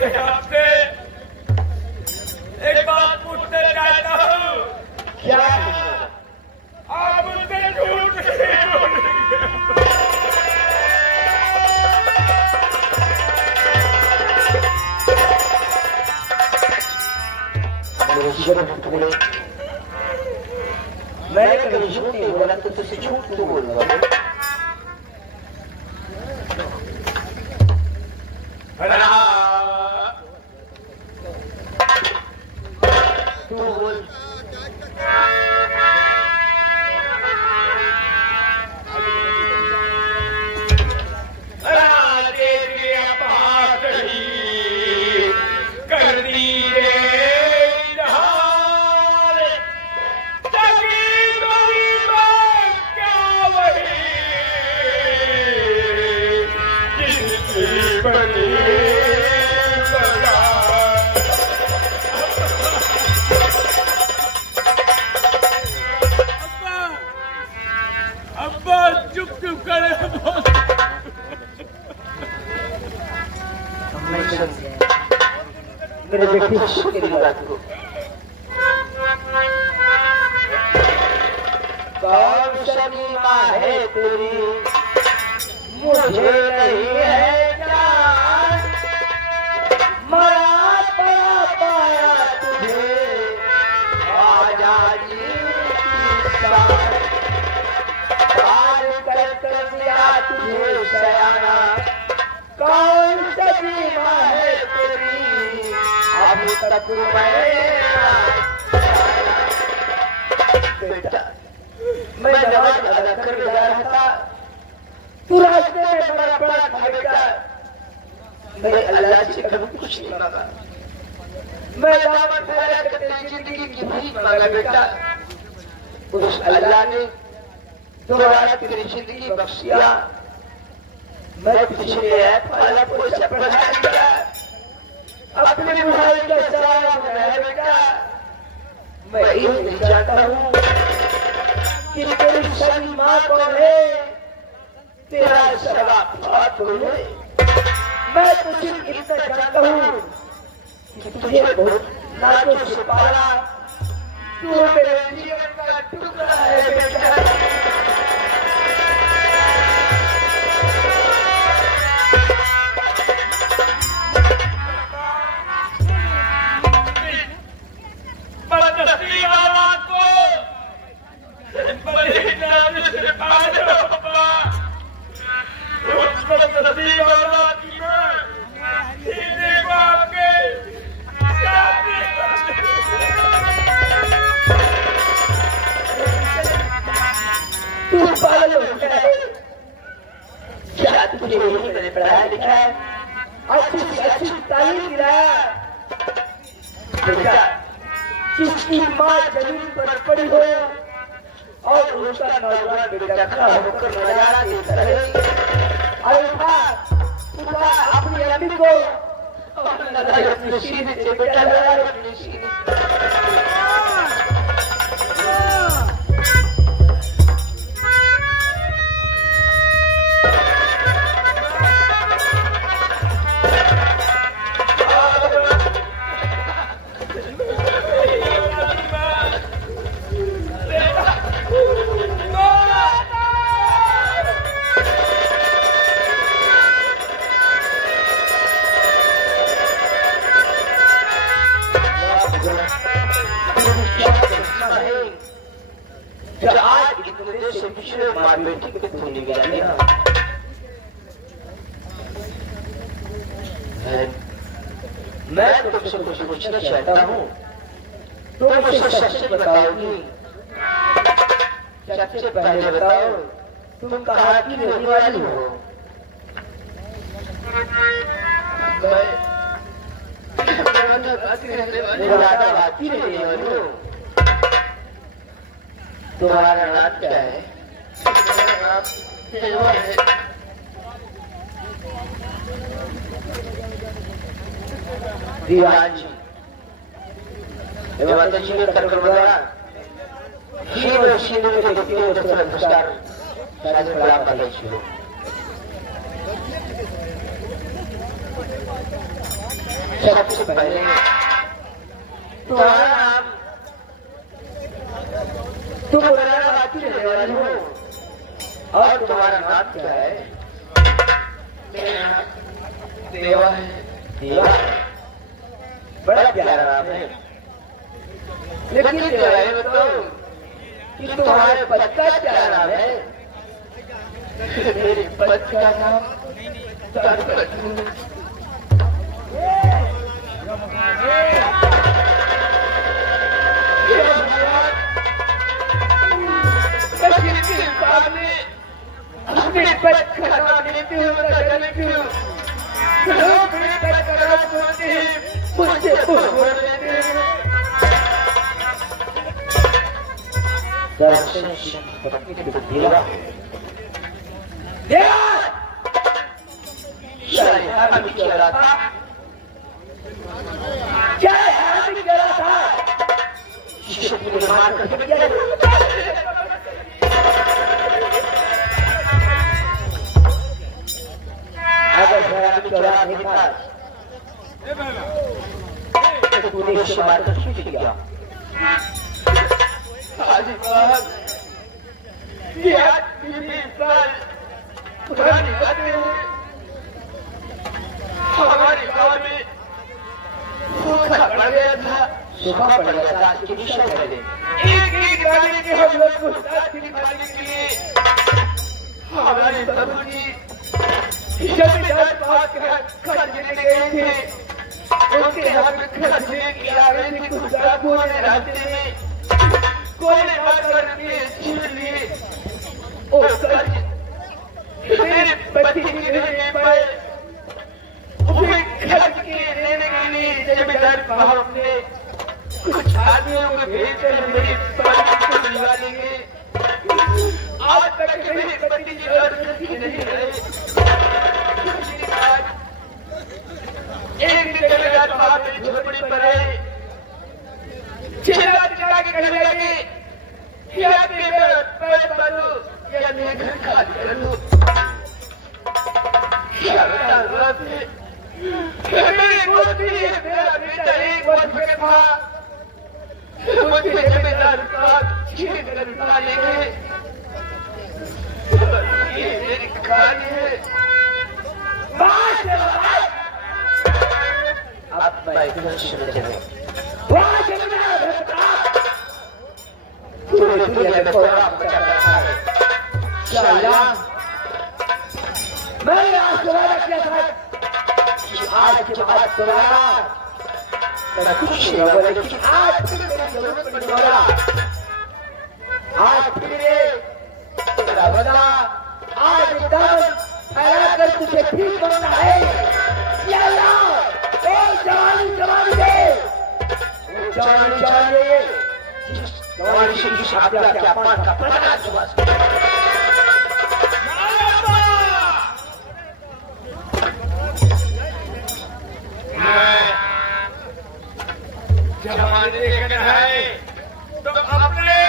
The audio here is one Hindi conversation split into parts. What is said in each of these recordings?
आपसे एक बात पूछना चाहता हूँ। क्या? आप मुझसे झूठ नहीं बोलेंगे? मैंने कभी झूठ नहीं बोला तो तुझसे झूठ क्यों बोलूंगा? तू बोल। कर दिए मेरे बेटे शुक्र बात को कौन सा बीमा है तेरी मुझे नहीं है जान, मरा पड़ा पाया तुझे आजादी पार कर दिया तुझे सयाना, कौन सा बीमा है तेरी अब तक बेटा। मैं नमाज अदा कर जा रहा था, तू रास्ते में बड़ा बड़ा था बेटा। मैं अल्लाह से कभी कुछ नहीं मांगा, मैं दावत फैला कर तेरी जिंदगी की भीख मांगा बेटा। उस अल्लाह ने दोबारा तेरी जिंदगी बख्शिया। मैं पिछले पाला पोसा पढ़ा दिया, अपने भाई का सलाम है बेटा। मैं ये नहीं चाहता हूँ कि तेरी सही माँ कौन है तेरा सगा कौन है। मैं तुझे इतना जानता हूँ कि तुझे बहुत नाचों से पाला, तू मेरे जीवन का टुकड़ा है बेटा। मैंने पढ़ाया लिखा है, अच्छी से अच्छी तालीम दिलाया बेटा। जिसकी माँ जमीन पर पड़ी हो और उसका नौजवान बेटा खड़ा होकर नजारा देखता रहे, अरे उठा अपनी अम्मी को अपने सीने से बेटा लगा अपने सीने। मैं तुमसे कुछ पूछना चाहता हूँ, तुम मुझे सच बताओगी? सबसे पहले बताओ, तुम कहाँ की रहने वाली हो? मुरादाबाद की रहने वाली हो। तुम्हारा नाम क्या है? दीवान जी माता जी ने करकड़ा शील शील में देखती हो तो नमस्कार शायद प्रणाम कर लीजिए। सबसे पहले तुम्हारा नाम, तुम औरंगाबाद की रहने वाली हो और तुम्हारा नाम क्या है? मेरा नाम देवा है। देवा बड़ा प्यारा नाम है, लेकिन देवा ये बताओ कि तुम्हारे पति का क्या नाम है? मेरे पति का नाम अपने पद खड़ा लेते हुए हमारे गांव में सूखा पड़ गया था। सूखा पड़ गया था, आज की विषय करे एक गाने के हम लोग को दिखाने के लिए हमारे बाबूजी जमींदार बात खर्च लेने गए थे। उनके यहाँ पे खर्च लेके आ रहे थे, कुछ डाकुओं ने रास्ते में कोने बात करके छीन लिए और कर्ज मेरे पति के रहने पर उसे खर्च के देने के लिए जमींदार साहब ने कुछ आदमियों को भेजकर मेरे पति को दिला लेंगे। आज तक मेरे पति की अर्थ नहीं है। एक दिन जमींदार साहब मेरी झोपड़ी पर आए, चिल्ला चिल्ला के कहने लगे क्या मेरे पैर मारो या मेरे घर खाली कर लो। क्या बात है, मेरी गोदी मेरा बेटा एक वर्ष का था, मुझे जमींदार साहब छीन कर उठा लेंगे। ये मेरी कहानी है। आप मैं सुन रहे हैं पूरे दुनिया में प्रोग्राम कर रहा है। मैंने आज तुम्हारा क्या था कि आज के बाद तुम्हारा मेरा कुछ नहीं होगा, लेकिन आज मेरी जरूरत पड़ने वाला आज फिर तेरा बदला आज एकदम फैला कर तुझे ठीक बनना है। जवानी जवानी दे जवानी चाहिए जवानी से आपका क्या पान का पता चुका। जवानी देखना है तो अपने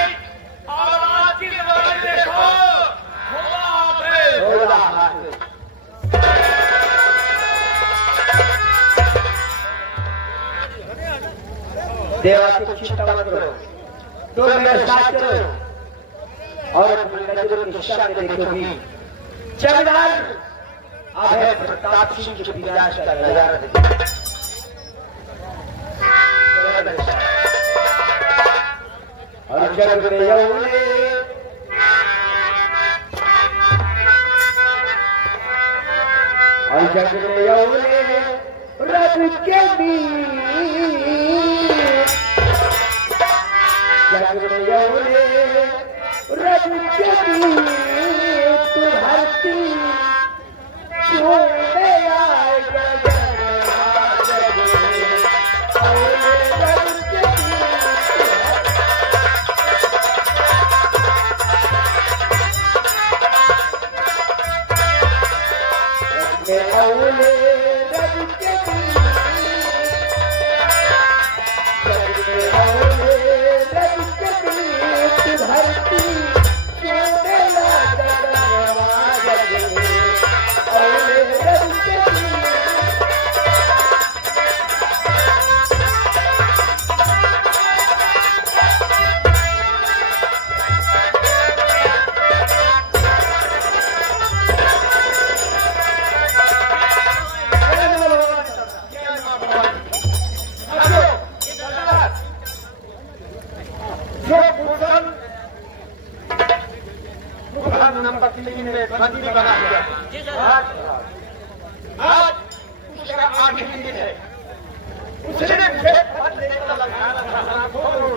औलाद की जवानी देखो। देवा की चिंता मत करो, तुम मेरे साथ चलो और अपनी नजरों की दिशा में देखोगी जमींदार अभय प्रताप सिंह के विनाश का नजारा देखोगी। और जग में यौने और जग में यौने रब के बीच जग में यौने रब के बीच तू धरती छोड़ने आएगा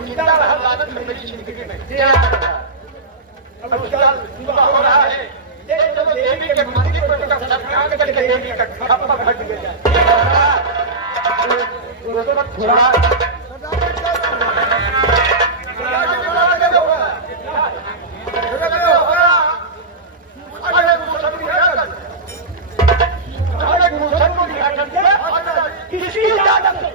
जिंदा रहा लानत में मेरी जिंदगी में। अब कल सुबह हो रहा है, ये जो देवी के मंदिर पर का सरकार के देवी का खप्पा फट गया। थोड़ा किसी इजाजत नहीं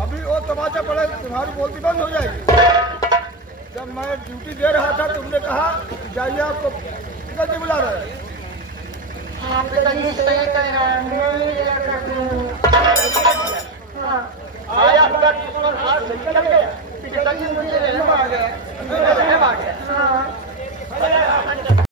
अभी वो तमाचा पड़े तुम्हारी बोलती बंद हो जाएगी। जब मैं ड्यूटी दे रहा था तुमने कहा जाइए आपको गलती बुला रहे हैं। आया हुआ दुश्मन हाथ से निकल गया, पिछले दिन मुझे रहम आ गया।